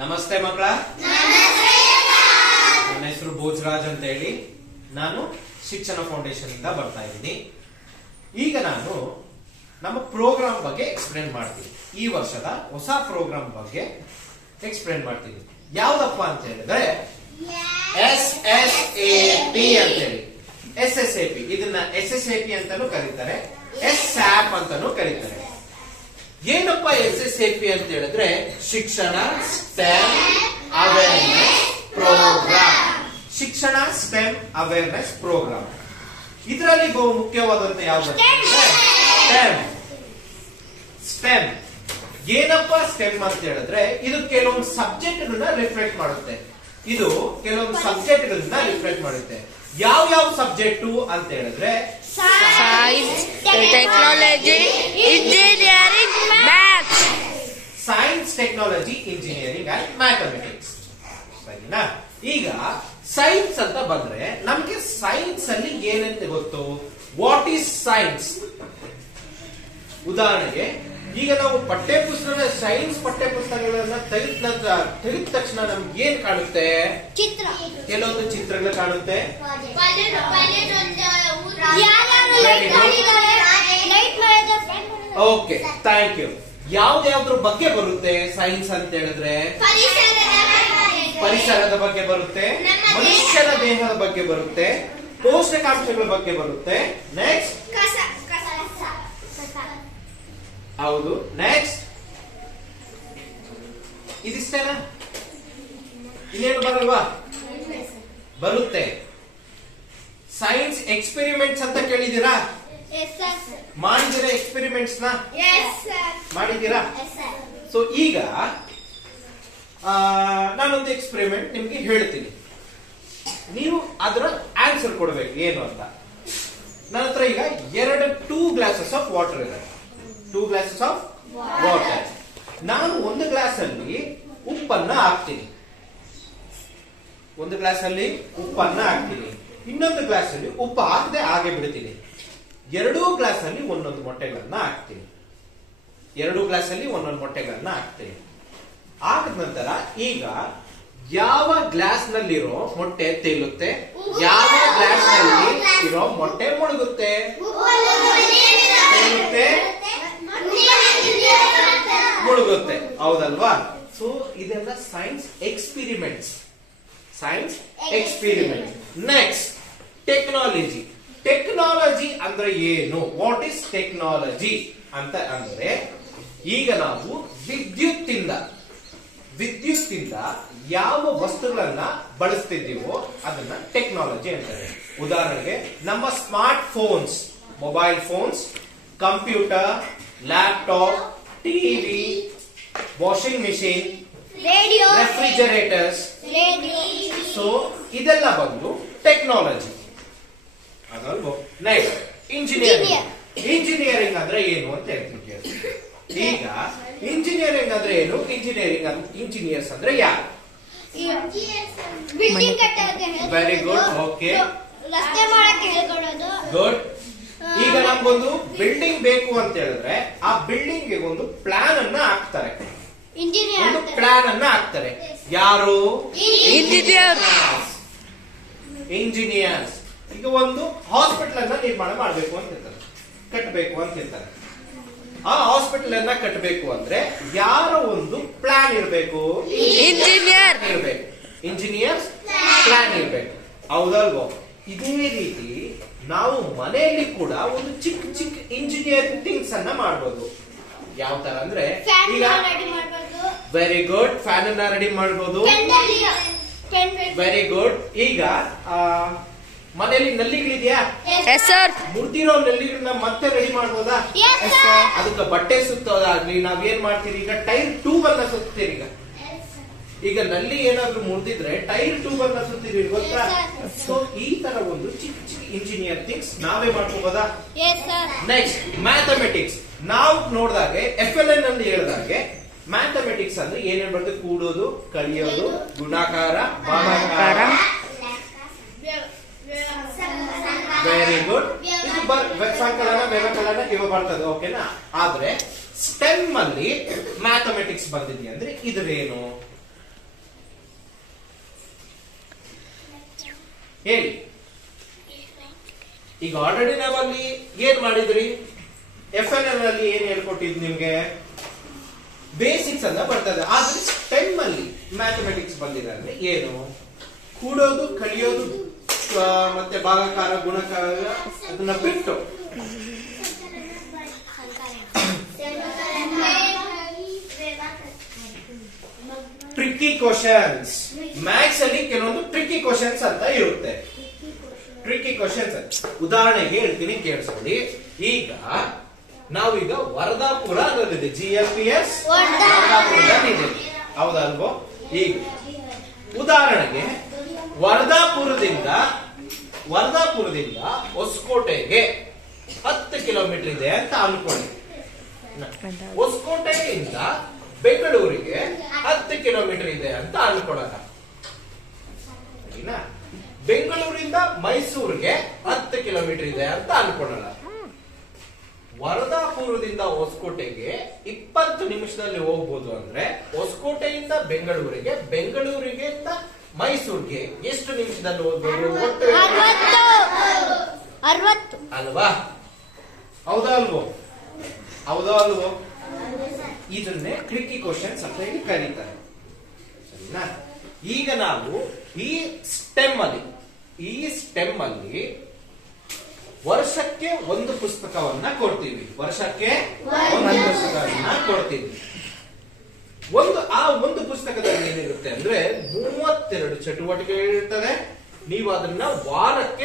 ನಮಸ್ತೆ ಮಕ್ಕಳ. ನನ್ನ ಹೆಸರು ಭೋಜರಾಜ್ ಅಂತ ಹೇಳಿ ನಾನು ಶಿಕ್ಷಣ ಫೌಂಡೇಶನ್ ಇಂದ ಬರ್ತಾ ಇದ್ದೀನಿ. ಈಗ ನಾನು ನಮ್ಮ ಪ್ರೋಗ್ರಾಮ್ ಬಗ್ಗೆ ಎಕ್ಸ್ಪ್ಲೇನ್ ಮಾಡ್ತೀನಿ. ಈ ವರ್ಷದ ಹೊಸ ಪ್ರೋಗ್ರಾಮ್ ಬಗ್ಗೆ ಎಕ್ಸ್ಪ್ಲೇನ್ ಮಾಡ್ತೀನಿ. ಯಾವ್ದಪ್ಪ ಅಂತ ಹೇಳಿದ್ರೆ SSAP ಅಂತ ಹೇಳಿ. SSAP ಇದನ್ನ SSAP ಅಂತಾನೂ ಕರೀತಾರೆ, SSAP ಅಂತಾನೂ ಕರೀತಾರೆ. ಏನಪ್ಪ SSAP ಅಂತ ಹೇಳಿದ್ರೆ ಶಿಕ್ಷಣ ಸ್ಟೆಮ್ ಅವೇರ್ನೆಸ್ ಪ್ರೋಗ್ರಾಮ್. ಶಿಕ್ಷಣ ಸ್ಟೆಮ್ ಅವೇರ್ನೆಸ್ ಪ್ರೋಗ್ರಾಮ್. ಇದರಲ್ಲಿ ಬಹು ಮುಖ್ಯವಾದಂತ ಯಾವ್ದು ಸ್ಟೆಮ್. ಸ್ಟೆಮ್ ಏನಪ್ಪ ಸ್ಟೆಮ್ ಅಂತ ಹೇಳಿದ್ರೆ ಇದು ಕೆಲವೊಂದು ಸಬ್ಜೆಕ್ಟ್ ಗಳನ್ನ ರಿಫ್ಲೆಕ್ಟ್ ಮಾಡುತ್ತೆ. ಇದು ಕೆಲವೊಂದು ಸಬ್ಜೆಕ್ಟ್ ಗಳನ್ನ ರಿಫ್ಲೆಕ್ಟ್ ಮಾಡುತ್ತೆ. ಯಾವ ಸಬ್ಜೆಕ್ಟು ಅಂತ ಹೇಳಿದ್ರೆ science, technology, engineering, maths. Science, technology, engineering and mathematics. ಸರಿನಾ? ಈಗ ಸೈನ್ಸ್ ಅಂತ ಬಂದ್ರೆ ನಮ್ಗೆ ಸೈನ್ಸ್ ಅಲ್ಲಿ ಏನಂತ ಗೊತ್ತು? What is science? ಉದಾಹರಣೆಗೆ ಈಗ ನಾವು ಪಠ್ಯಪುಸ್ತಕ ಸೈನ್ಸ್ ಪಠ್ಯಪುಸ್ತಕಗಳನ್ನ ತೆಗೆದ ತಕ್ಷಣ ನಮ್ಗೆ ಏನ್ ಕಾಣುತ್ತೆ? ಚಿತ್ರ. ಕೆಲವೊಂದು ಚಿತ್ರಗಳು ಕಾಣುತ್ತೆ. Okay, thank you. ಯಾವ್ದಾವ್ದ್ರ ಬಗ್ಗೆ ಬರುತ್ತೆ ಸೈನ್ಸ್ ಅಂತ ಹೇಳಿದ್ರೆ? ಪರಿಸರದ ಬಗ್ಗೆ ಬರುತ್ತೆ, ಮನುಷ್ಯನ ದೇಹದ ಬಗ್ಗೆ ಬರುತ್ತೆ, ಪೋಷಕಾಂಶಗಳ ಬಗ್ಗೆ ಬರುತ್ತೆ. ನೆಕ್ಸ್ಟ್ ಹೌದು. ನೆಕ್ಸ್ಟ್ ಇದಿಷ್ಟೇನಾ? ಇನ್ನೇನು ಬರಲ್ವಾ? ಬರುತ್ತೆ. ಸೈನ್ಸ್ ಎಕ್ಸ್ಪೆರಿಮೆಂಟ್ಸ್ ಅಂತ ಕೇಳಿದೀರಾ? ಮಾಡಿದಿರಾ? ಎಕ್ಸ್ಪೆರಿಮೆಂಟ್ಸ್ ನ ಮಾಡಿದೀರಾ? ಸೊ ಈಗ ನಾನೊಂದು ಎಕ್ಸ್ಪೆರಿಮೆಂಟ್ ನಿಮ್ಗೆ ಹೇಳ್ತೀನಿ, ನೀವು ಅದರ ಆನ್ಸರ್ ಕೊಡ್ಬೇಕು ಏನು ಅಂತ. ನನ್ನ ಹತ್ರ ಈಗ 2 ಗ್ಲಾಸಸ್ ಆಫ್ ವಾಟರ್ ಇದೆ. 2 ಗ್ಲಾಸಸ್ ಆಫ್ ವಾಟರ್. ನಾನು ಒಂದು ಗ್ಲಾಸ್ ಅಲ್ಲಿ ಉಪ್ಪನ್ನ ಹಾಕ್ತೀನಿ. ಒಂದು ಗ್ಲಾಸ್ ಅಲ್ಲಿ ಉಪ್ಪನ್ನ ಹಾಕ್ತೀನಿ. ಇನ್ನೊಂದು ಗ್ಲಾಸ್ ಅಲ್ಲಿ ಉಪ್ಪು ಹಾಕದೆ ಹಾಗೆ ಬಿಡ್ತೀನಿ. 2 ಗ್ಲಾಸ್ ಅಲ್ಲಿ ಒಂದೊಂದು ಮೊಟ್ಟೆಗಳನ್ನ ಹಾಕ್ತೀನಿ. 2 ಗ್ಲಾಸ್ ಅಲ್ಲಿ ಒಂದೊಂದು ಮೊಟ್ಟೆಗಳನ್ನ ಹಾಕ್ತೀನಿ. ಹಾಕಿದ ನಂತರ ಈಗ ಯಾವ ಗ್ಲಾಸ್ ನಲ್ಲಿರೋ ಮೊಟ್ಟೆ ತೇಲುತ್ತೆ, ಯಾವ ಗ್ಲಾಸ್ ನಲ್ಲಿ ಇರೋ ಮೊಟ್ಟೆ ಮುಳುಗುತ್ತೆ? ತೇಲುತ್ತೆ, ಮುಳುಗುತ್ತೆ. ಹೌದಲ್ವಾ? ಸೊ ಇದೆಲ್ಲ science experiments. Science experiment. Next technology. Technology ಅಂದ್ರೆ ಏನು? ವಾಟ್ ಈಸ್ ಟೆಕ್ನಾಲಜಿ ಅಂತ ಅಂದ್ರೆ ಈಗ ನಾವು ವಿದ್ಯುತ್ತಿಂದ ಯಾವ ವಸ್ತುಗಳನ್ನ ಬಳಸ್ತಿದ್ದೀವೋ ಅದನ್ನ ಟೆಕ್ನಾಲಜಿ ಅಂತಾರೆ. ಉದಾಹರಣೆಗೆ ನಮ್ಮ smart phones, mobile phones, computer, laptop, TV, washing machine, radio, refrigerators. So ಇದೆಲ್ಲ ಬಂದು ಟೆಕ್ನಾಲಜಿ. ಅದಲ್ವೋ? Next engineering. ಇಂಜಿನಿಯರಿಂಗ್ ಅಂದ್ರೆ ಏನು ಅಂತ ಹೇಳ್ತೀನಿ. ಈಗ ಇಂಜಿನಿಯರಿಂಗ್ ಅಂದ್ರೆ ಏನು? ಇಂಜಿನಿಯರ್ಸ್ ಅಂದ್ರೆ ಯಾರು? ಬಿಲ್ಡಿಂಗ್ ಕಟ್ಟೋಕೆ. Very good. ಓಕೆ, ರಸ್ತೆ ಮಾಡಕ್ಕೆ ಹೇಳ್ಕೊಡೋದು. ಗುಡ್. ಈಗ ನಮ್ಗೊಂದು ಬಿಲ್ಡಿಂಗ್ ಬೇಕು ಅಂತ ಹೇಳಿದ್ರೆ ಆ ಬಿಲ್ಡಿಂಗ್ ಗೆ ಒಂದು ಪ್ಲಾನ್ ಅನ್ನ ಹಾಕ್ತಾರೆ. ಒಂದು ಪ್ಲಾನ್ ಅನ್ನ ಹಾಕ್ತಾರೆ. ಯಾರು? ಇಂಜಿನಿಯರ್ಸ್. ಈಗ ಒಂದು ಹಾಸ್ಪಿಟಲ್ ಅನ್ನ ನಿರ್ಮಾಣ ಮಾಡಬೇಕು ಅಂತ ಹೇಳ್ತಾರೆ, ಕಟ್ಟಬೇಕು ಅಂತ ಹೇಳ್ತಾರೆ. ಆ ಹಾಸ್ಪಿಟಲ್ ಅನ್ನ ಕಟ್ಟಬೇಕು ಅಂದ್ರೆ ಯಾರ ಒಂದು ಪ್ಲಾನ್ ಇರಬೇಕು? ಇಂಜಿನಿಯರ್ ಇರಬೇಕು. ಇಂಜಿನಿಯರ್ಸ್ ಪ್ಲಾನ್ ಇರಬೇಕು. ಹೌದಲ್ವೋ? ಇದೇ ರೀತಿ ನಾವು ಮನೆಯಲ್ಲಿ ಕೂಡ ಒಂದು ಚಿಕ್ಕ ಇಂಜಿನಿಯರಿಂಗ್ ಥಿಂಗ್ಸ್ ಅನ್ನ ಮಾಡಬಹುದು. ಯಾವ ತರ ಅಂದ್ರೆ ಈಗ ವೆರಿ ಗುಡ್, ಫ್ಯಾನ್ ಅನ್ನ ರೆಡಿ ಮಾಡಬಹುದು. Very good. ಈಗ ಮನೆಯಲ್ಲಿ ನಲ್ಲಿಗಳಿದೆಯಾ? ಮುರ್ದಿರೋ ನಲ್ಲಿಗಳನ್ನ ಮತ್ತೆ ರೆಡಿ ಮಾಡಬಹುದಾ? ಅದಕ್ಕೆ ಬಟ್ಟೆ ಸುತ್ತೋದಾಗ್ಲಿ ನಾವೇನ್ ಮಾಡ್ತೀರಿ? ಈಗ ಟೈರ್ ಟ್ಯೂಬ್ ಅನ್ನ ಸುತ್ತೀರಿ. ಈಗ ನಲ್ಲಿ ಏನಾದ್ರೂ ಮುರಿದಿದ್ರೆ ಟೈರ್ ಟ್ಯೂಬ್ ಅನ್ನ ಸುತ್ತೀರಿ, ಗೊತ್ತಾ? ಸೊ ಈ ತರ ಒಂದು ಚಿಕ್ಕ ಇಂಜಿನಿಯರ್ ಥಿಂಗ್ಸ್ ನಾವೇ ಮಾಡ್ಕೋಬೋದಾ? Next mathematics. ನಾವು ನೋಡಿದಾಗೆ FLN ಅಲ್ಲಿ ಹೇಳಿದಾಗೆ ಮ್ಯಾಥಮೆಟಿಕ್ಸ್ ಅಂದ್ರೆ ಏನೇನ್ ಬರ್ತದೆ? ಕೂಡೋದು, ಕಳಿಯೋದು, ಗುಣಾಕಾರ, ಭಾಗಾಕಾರ. Very good. ಇದು ಸಂಕಲನ, ವ್ಯವಕಲನ ಇವು ಬರ್ತದೆ. ಓಕೆನಾ? ಆದ್ರೆ ಸ್ಟೆಮ್ ಅಲ್ಲಿ ಮ್ಯಾಥಮೆಟಿಕ್ಸ್ ಬಂದಿದ್ಯಾ ಅಂದ್ರೆ ಇದ್ರೇನು? ಹೇಳಿ. ಈಗ ಆಲ್ರೆಡಿ ನಾವಲ್ಲಿ ಏನ್ ಮಾಡಿದ್ರಿ, FNL ಅಲ್ಲಿ ಏನ್ ಹೇಳ್ಕೊಟ್ಟಿದ್ ನಿಮ್ಗೆ, ಬೇಸಿಕ್ಸ್ ಅನ್ನ ಬರ್ತದೆ. ಆದ್ರೆ ಸ್ಟೆಮ್ ಅಲ್ಲಿ ಮ್ಯಾಥಮೆಟಿಕ್ಸ್ ಬಂದಿದೆ ಅಂದ್ರೆ ಏನು, ಕೂಡೋದು, ಕಲಿಯೋದು, ಮತ್ತೆ ಭಾಗಕಾರ, ಗುಣಕಾರ ಅದನ್ನ ಬಿಟ್ಟು ಟ್ರಿಕ್ಕಿ ಕ್ವಶನ್ಸ್. ಮ್ಯಾಥ್ಸ್ ಅಲ್ಲಿ ಕೆಲವೊಂದು ಟ್ರಿಕ್ಕಿ ಕ್ವಶನ್ಸ್ ಅಂತ ಇರುತ್ತೆ. ಟ್ರಿಕ್ಕಿ ಕ್ವಶನ್ಸ್ ಉದಾಹರಣೆಗೆ ಹೇಳ್ತೀನಿ, ಕೇಳಿಸ್ಕೊಳ್ಳಿ. ಈಗ ನಾವೀಗ ವರದಾಪುರ ಅನ್ನೋದಿದೆ, GLPS ಇದೆ, ಹೌದಲ್ವೋ? ಈಗ ಉದಾಹರಣೆಗೆ ವರದಾಪುರದಿಂದ ಹೊಸಕೋಟೆಗೆ 10 ಕಿಲೋಮೀಟರ್ ಇದೆ ಅಂತ ಅನ್ಕೊಳ್ಳಿ. ಹೊಸಕೋಟೆಯಿಂದ ಬೆಂಗಳೂರಿಗೆ 10 ಕಿಲೋಮೀಟರ್ ಇದೆ ಅಂತ ಅನ್ಕೊಳ್ಳೋಣ. ಬೆಂಗಳೂರಿಂದ ಮೈಸೂರಿಗೆ 10 ಕಿಲೋಮೀಟರ್ ಇದೆ ಅಂತ ಅನ್ಕೊಳ್ಳೋಣ. ವರದಾಪುರದಿಂದ ಹೊಸಕೋಟೆಗೆ 20 ನಿಮಿಷದಲ್ಲಿ ಹೋಗ್ಬೋದು ಅಂದ್ರೆ ಹೊಸಕೋಟೆಯಿಂದ ಬೆಂಗಳೂರಿಗೆ, ಬೆಂಗಳೂರಿಗೆ ಮೈಸೂರಿಗೆ ಎಷ್ಟು ನಿಮಿಷದಲ್ಲಿ ಹೋಗ್ಬೋದು? ಒಟ್ಟು 60 ಅಲ್ವಾ? ಹೌದಾ ಅಲ್ವೋ? ಇದನ್ನೇ ಟ್ರಿಕ್ಕಿ ಕ್ವಶನ್ಸ್ ಅಂತ ಹೇಳಿ ಕರೀತಾರೆ. ಸರಿನಾ? ಈಗ ನಾವು ಈ ಸ್ಟೆಮ್ ಅಲ್ಲಿ ವರ್ಷಕ್ಕೆ ಒಂದು ಪುಸ್ತಕವನ್ನ ಕೊಡ್ತೀವಿ. ಆ ಒಂದು ಪುಸ್ತಕದಲ್ಲಿ ಏನಿರುತ್ತೆ ಅಂದ್ರೆ 32 ಚಟುವಟಿಕೆಗಳಿರ್ತದೆ. ನೀವು ಅದನ್ನ ವಾರಕ್ಕೆ